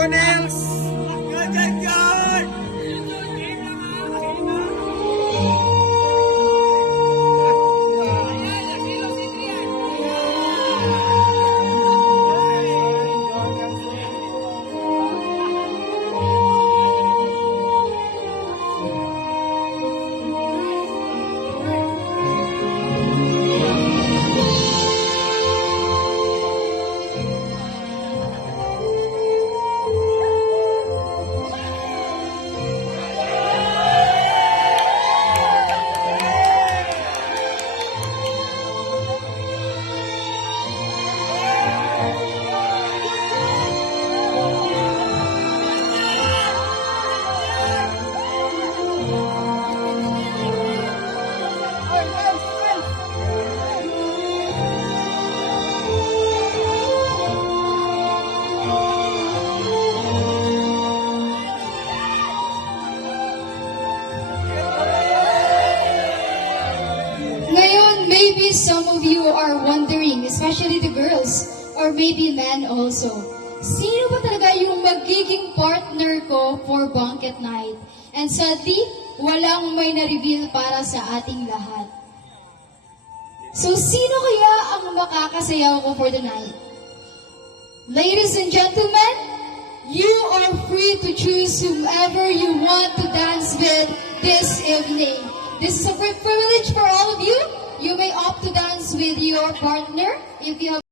Cornels! Maybe some of you are wondering, especially the girls, or maybe men also, sino ba talaga yung magiging partner ko for banquet night? And sadly, walang may na-reveal para sa ating lahat. So, sino kaya ang makakasayaw ko for the night? Ladies and gentlemen, you are free to choose whomever you want to dance with this evening. This is a great privilege for all of you. You may opt to dance with your partner if you have